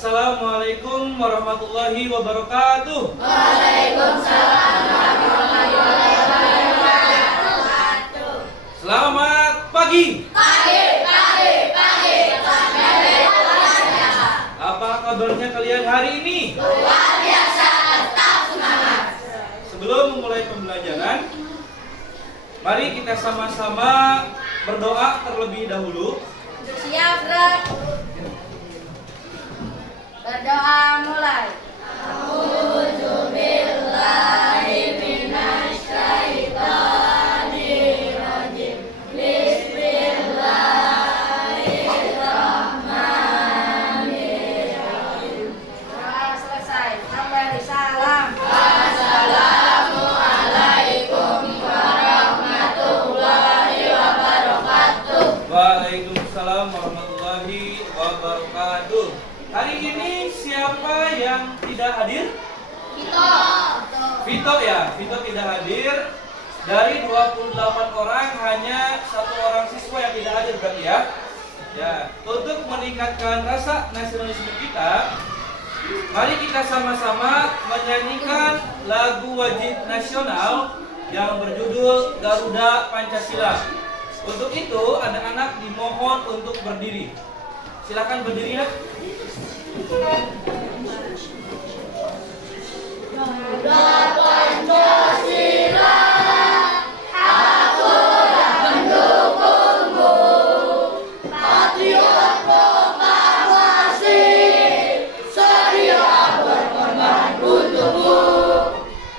Assalamualaikum warahmatullahi wabarakatuh. Waalaikumsalam warahmatullahi wabarakatuh. Selamat pagi. Pagi. Apa kabarnya kalian hari ini? Luar biasa, tetap semangat. Sebelum memulai pembelajaran, mari kita sama-sama berdoa terlebih dahulu. Siap, gerak. Berdoa mulai. Doa selesai. Kembali salam. Assalamualaikum warahmatullahi wabarakatuh. Waalaikumsalam warahmatullahi wabarakatuh. Hari ini siapa yang tidak hadir? Vito ya, Vito tidak hadir. Dari 28 orang hanya 1 orang siswa yang tidak hadir berarti ya. Ya, untuk meningkatkan rasa nasionalisme kita, mari kita sama-sama menyanyikan lagu wajib nasional yang berjudul Garuda Pancasila. Untuk itu, anak-anak dimohon untuk berdiri. Silakan berdiri ya.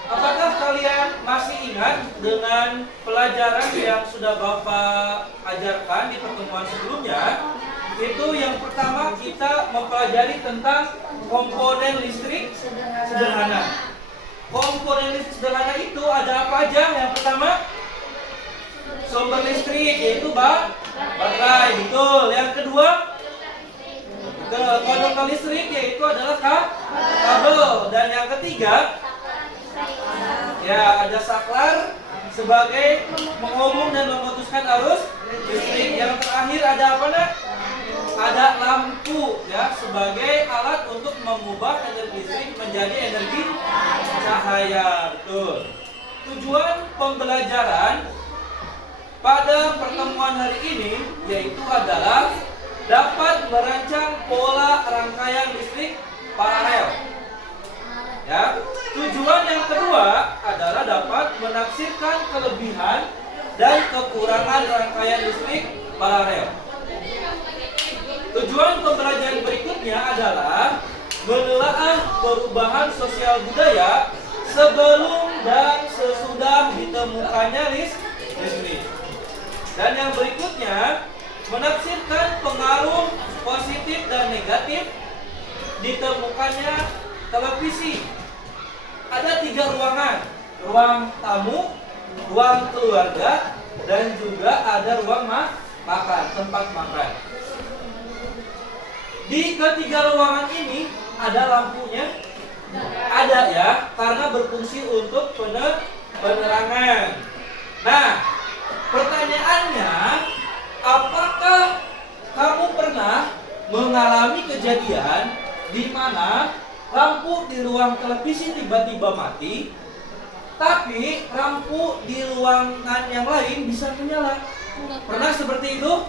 Apakah kalian masih ingat dengan pelajaran yang sudah Bapak ajarkan di pertemuan sebelumnya? Itu yang pertama kita mempelajari tentang komponen listrik sederhana. Komponen listrik sederhana itu ada apa aja? Yang pertama, sumber listrik yaitu baterai, betul. Yang kedua, konduktor listrik yaitu adalah kabel. Dan yang ketiga, ya ada saklar sebagai menghubung dan memutuskan arus listrik. Yang terakhir ada apa nak? Ada lampu ya sebagai alat untuk mengubah energi listrik menjadi energi cahaya. Betul. Tujuan pembelajaran pada pertemuan hari ini yaitu adalah dapat merancang pola rangkaian listrik paralel. Ya. Tujuan yang kedua adalah dapat menafsirkan kelebihan dan kekurangan rangkaian listrik paralel. Tujuan pembelajaran berikutnya adalah menelaah perubahan sosial budaya sebelum dan sesudah ditemukannya listrik. Dan yang berikutnya menafsirkan pengaruh positif dan negatif ditemukannya televisi. Ada 3 ruangan, ruang tamu, ruang keluarga, dan juga ada ruang makan, tempat makan. Di ketiga ruangan ini ada lampunya, ada ya, karena berfungsi untuk penerangan. Nah, pertanyaannya, apakah kamu pernah mengalami kejadian di mana lampu di ruang televisi tiba-tiba mati, tapi lampu di ruangan yang lain bisa menyala? Pernah seperti itu?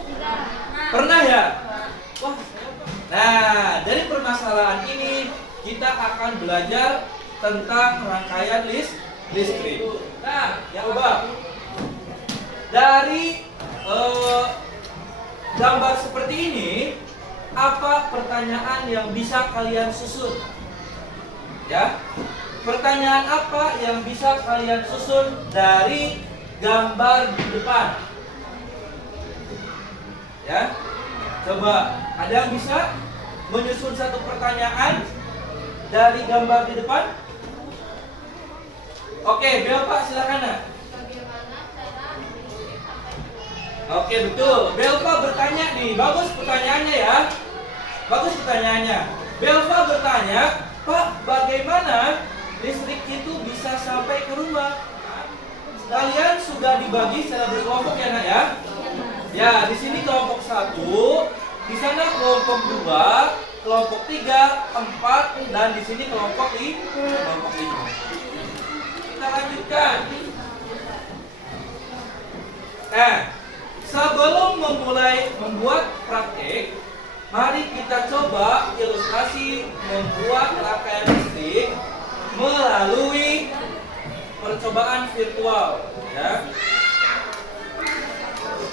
Pernah ya? Wah. Nah, dari permasalahan ini kita akan belajar tentang rangkaian listrik. Nah, ya ubah. Dari gambar seperti ini, apa pertanyaan yang bisa kalian susun? Ya, pertanyaan apa yang bisa kalian susun dari gambar di depan? Ya, coba ada yang bisa menyusun satu pertanyaan dari gambar di depan? Oke, Belva silakan nak. Oke, betul. Belva bertanya nih, bagus pertanyaannya ya. Bagus pertanyaannya. Belva bertanya, Pak, bagaimana listrik itu bisa sampai ke rumah? Kalian sudah dibagi secara berkelompok ya nak ya? Ya, di sini kelompok 1, di sana kelompok 2, kelompok 3, 4, dan di sini kelompok 5. Kita lanjutkan. Nah, sebelum memulai membuat praktek, mari kita coba ilustrasi membuat rangkaian listrik melalui percobaan virtual, ya.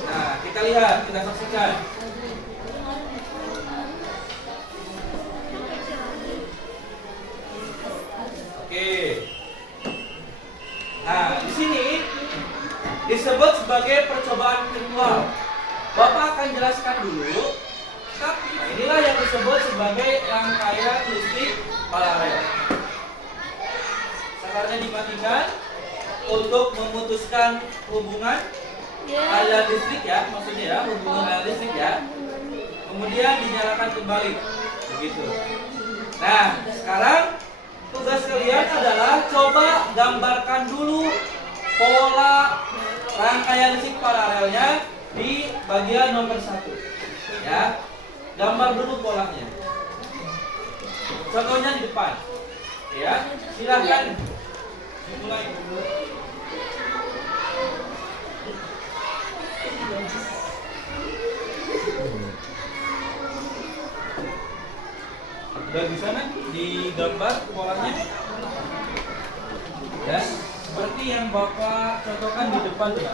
Nah, kita lihat, kita saksikan. Oke. Nah, di sini disebut sebagai percobaan virtual. Bapak akan jelaskan dulu. Tapi inilah yang disebut sebagai rangkaian listrik paralel. Sakarnya dimatikan untuk memutuskan hubungan aliran listrik, ya, maksudnya ya, hubungan aliran listrik, ya. Kemudian dinyalakan kembali, begitu. Nah, sekarang tugas kalian adalah coba gambarkan dulu pola rangkaian listrik paralelnya di bagian nomor 1, ya. Gambar dulu polanya. Contohnya di depan, ya. Silakan mulai. Udah bisa nih digambar polanya? Ya, seperti yang Bapak contohkan di depan tuh.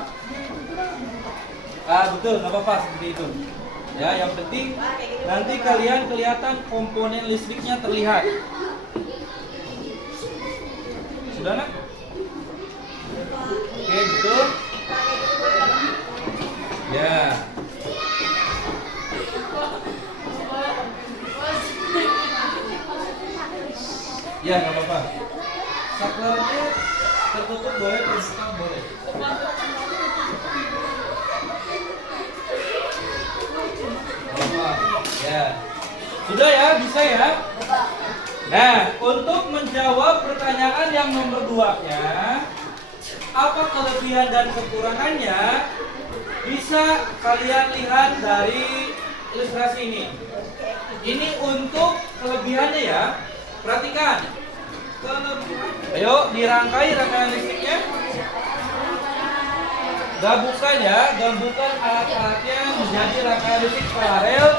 Betul, nggak apa-apa seperti itu. Ya, yang penting nanti kalian kelihatan komponen listriknya terlihat. Sudah nak? Oke, betul. Ya. Ya, nggak apa-apa. Saklarnya tertutup boleh, terbuka boleh. Ya. Sudah ya, bisa ya? Nah, untuk menjawab pertanyaan yang nomor 2-nya, apa kelebihan dan kekurangannya, bisa kalian lihat dari ilustrasi ini. Ini untuk kelebihannya ya. Perhatikan. Ayo dirangkai rangkaian listriknya. Gabungkan ya, gabungkan alat-alatnya menjadi rangkaian listrik paralel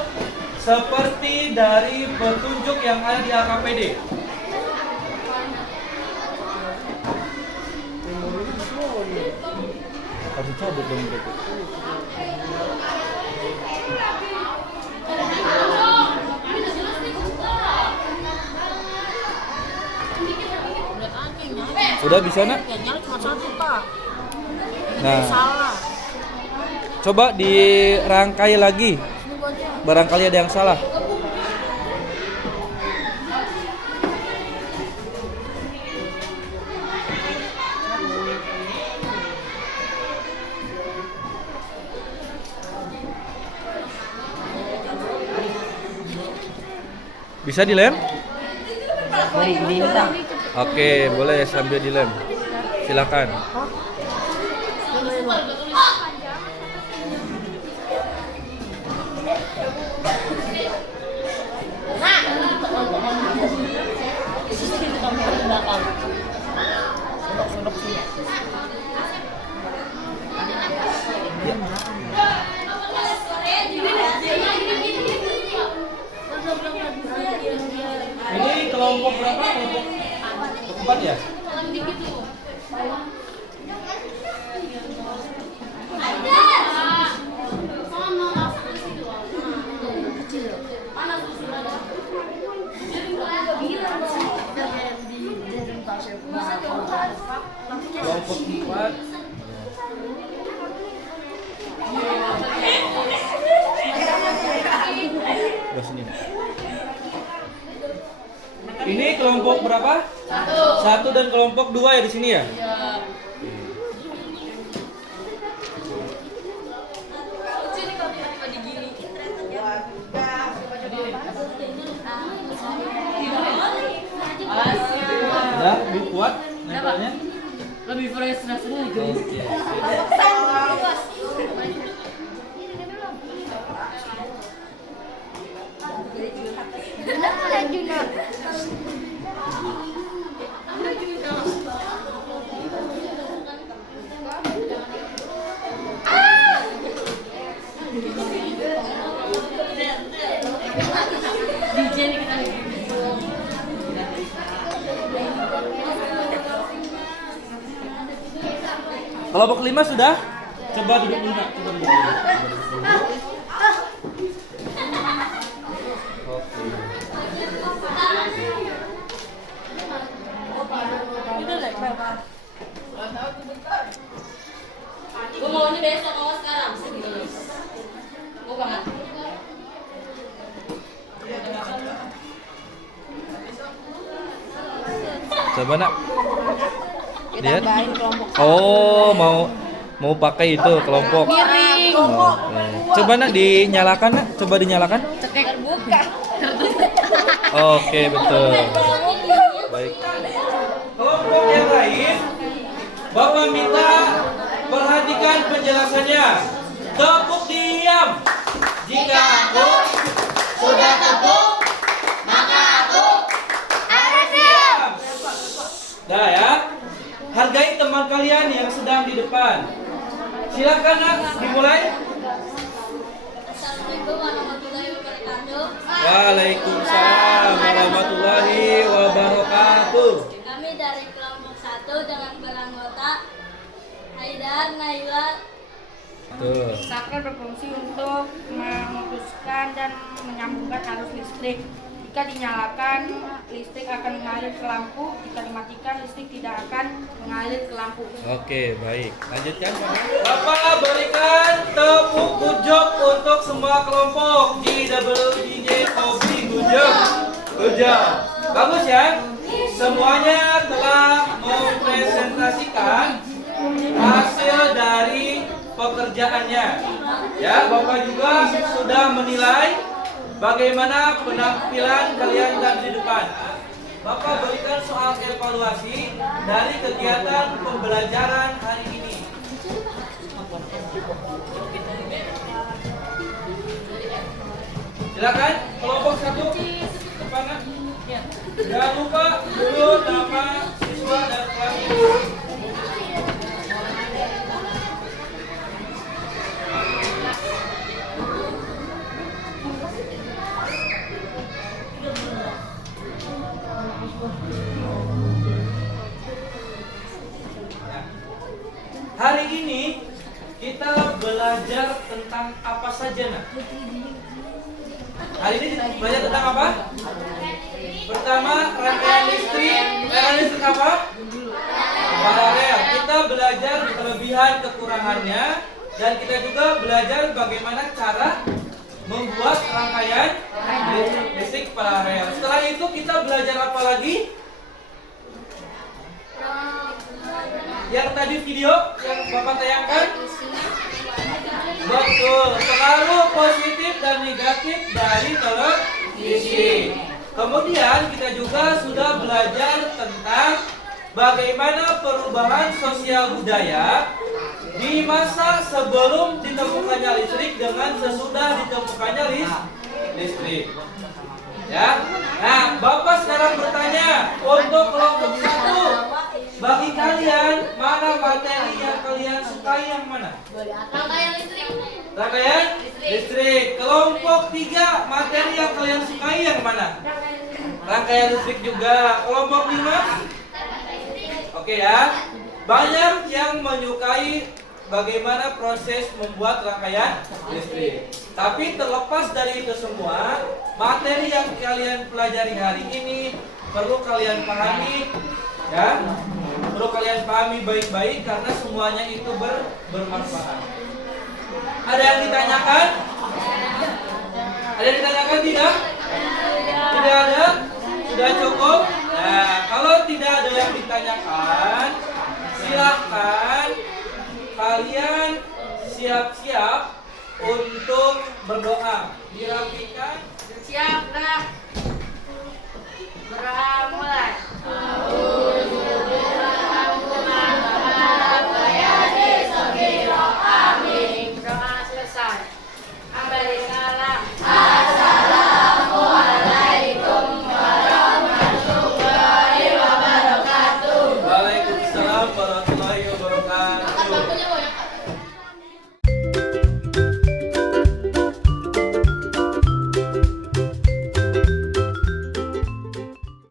seperti dari petunjuk yang ada di AKPD. Harus cabut dong mereka. Sudah bisa nak? Ya nyala cuma 1 Pak. Nah, Salah. coba dirangkai lagi. Barangkali ada yang salah. Bisa dilem? Oke, boleh sambil dilem. Silakan. Ini kelompok berapa? Kelompok keempat ya? Kelompok 4. Sini. Ini kelompok berapa? 1 dan kelompok 2 ya di sini ya? Udah, lebih kuat nempelnya? Lebih fresh rasanya gitu. Oke. Kelompok 5 sudah? Coba duduk dulu, Nak. Coba duduk dulu. Gue mau ini besok, mau sekarang. Serius. Mau banget. Coba, Nak. Kita Lihat. tambahin kelompok Oh, mau pakai itu kelompok. miring. Oke. Coba, Nak, dinyalakan, Nak. Coba dinyalakan. Cekek terbuka. Oke, betul. Baik. Kelompok yang lain, Bapak minta perhatikan penjelasannya. Tepuk diam. Jika aku sudah tepuk, maka aku harus diam. Dah ya. Hargai teman kalian yang sedang di depan. Silakan, Nak, dimulai. Assalamualaikum warahmatullahi wabarakatuh. Waalaikumsalam warahmatullahi wabarakatuh. Kami dari kelompok 1 dengan beranggota Haidar, Naila. Tuh. Saklar berfungsi untuk memutuskan dan menyambungkan arus listrik. Jika dinyalakan, listrik akan mengalir ke lampu. Jika dimatikan, listrik tidak akan mengalir ke lampu. Oke, baik. Lanjutkan, Bapak berikan tepuk gujok untuk semua kelompok. GWDJ Kopi gujok. Gujok. Bagus ya. Semuanya telah mempresentasikan hasil dari pekerjaannya. Ya, Bapak juga sudah menilai bagaimana penampilan kalian tadi di depan. Bapak berikan soal evaluasi dari kegiatan pembelajaran hari ini. Silakan kelompok 1 depan, Nak. Jangan lupa dulu nama siswa dan kelasnya. Hari ini kita belajar tentang apa saja, Nak? Hari ini belajar tentang apa? Pertama, rangkaian listrik. Rangkaian listrik apa? Paralel. Kita belajar kelebihan kekurangannya dan kita juga belajar bagaimana cara membuat rangkaian listrik paralel. Setelah itu kita belajar apa lagi? Yang tadi video yang Bapak tayangkan? Betul, pengaruh positif dan negatif dari televisi. Kemudian kita juga sudah belajar tentang bagaimana perubahan sosial budaya di masa sebelum ditemukannya listrik dengan sesudah ditemukannya listrik. Ya. Nah, Bapak sekarang bertanya untuk kelompok 1. Bagi kalian, mana materi yang kalian sukai yang mana? Rangkaian listrik. Rangkaian listrik. Kelompok 3, materi yang kalian sukai yang mana? Rangkaian listrik juga. Kelompok 5? Oke ya. Banyak yang menyukai bagaimana proses membuat rangkaian listrik. Tapi terlepas dari itu semua, materi yang kalian pelajari hari ini perlu kalian pahami, ya. Perlu kalian pahami baik-baik karena semuanya itu bermanfaat. Ada yang ditanyakan? Ada yang ditanyakan tidak? Tidak ada? Sudah cukup? Nah, kalau tidak ada yang ditanyakan, silahkan kalian siap-siap untuk berdoa. Dirapikan. Siap, dah. Mulai.